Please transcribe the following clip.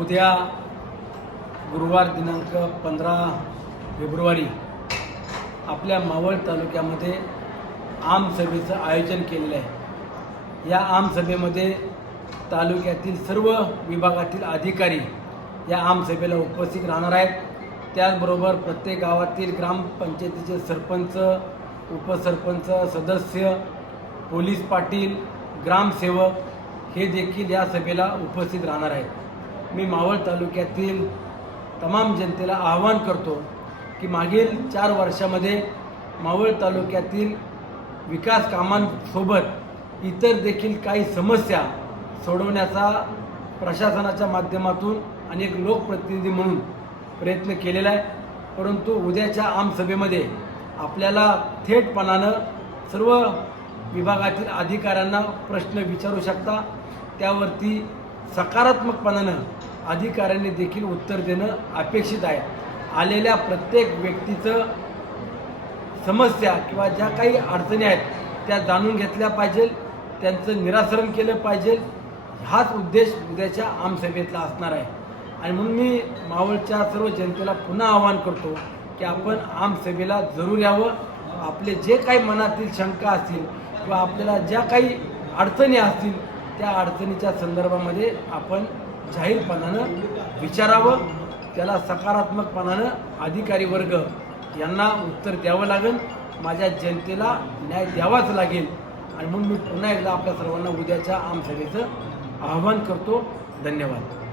उद्या गुरुवार दिनांक पंधरा फेब्रुवारी आपल्या मावळ तालुक्यामध्ये आमसभेचं आयोजन केलेलं आहे. या आमसभेमध्ये तालुक्यातील सर्व विभागातील अधिकारी या आमसभेला उपस्थित राहणार आहेत. त्याचबरोबर प्रत्येक गावातील ग्रामपंचायतीचे सरपंच उपसरपंच सदस्य पोलीस पाटील ग्रामसेवक हे देखील या सभेला उपस्थित राहणार आहेत. मी मावळ तालुक्यातील तमाम जनतेला आवाहन करतो की मागील चार वर्षामध्ये मावळ तालुक्यातील विकास कामांसोबत इतर देखील काही समस्या सोडवण्याचा प्रशासनाच्या माध्यमातून आणि एक लोकप्रतिनिधी म्हणून प्रयत्न केलेला आहे. परंतु उद्याच्या आमसभेमध्ये आपल्याला थेटपणानं सर्व विभागातील अधिकाऱ्यांना प्रश्न विचारू शकता. त्यावरती सकारात्मकपणानं अधिकाऱ्यांनी देखील उत्तर देणं अपेक्षित आहे. आलेल्या प्रत्येक व्यक्तीचं समस्या किंवा ज्या काही अडचणी आहेत त्या जाणून घेतल्या पाहिजे त्यांचं निरासरण केलं पाहिजे. हाच उद्देश उद्याच्या आमसभेतला असणार आहे. आणि म्हणून मी मावळच्या सर्व जनतेला पुन्हा आवाहन करतो की आपण आमसभेला जरूर यावं. आपले जे काही मनातील शंका असतील किंवा आपल्याला ज्या काही अडचणी असतील त्या अडचणीच्या संदर्भामध्ये आपण जाहीरपणानं विचारावं त्याला सकारात्मकपणानं अधिकारी वर्ग यांना उत्तर द्यावं लागेल माझ्या जनतेला न्याय द्यावाच लागेल. आणि म्हणून मी पुन्हा एकदा आपल्या सर्वांना उद्याच्या आमसभेचं आवाहन करतो. धन्यवाद.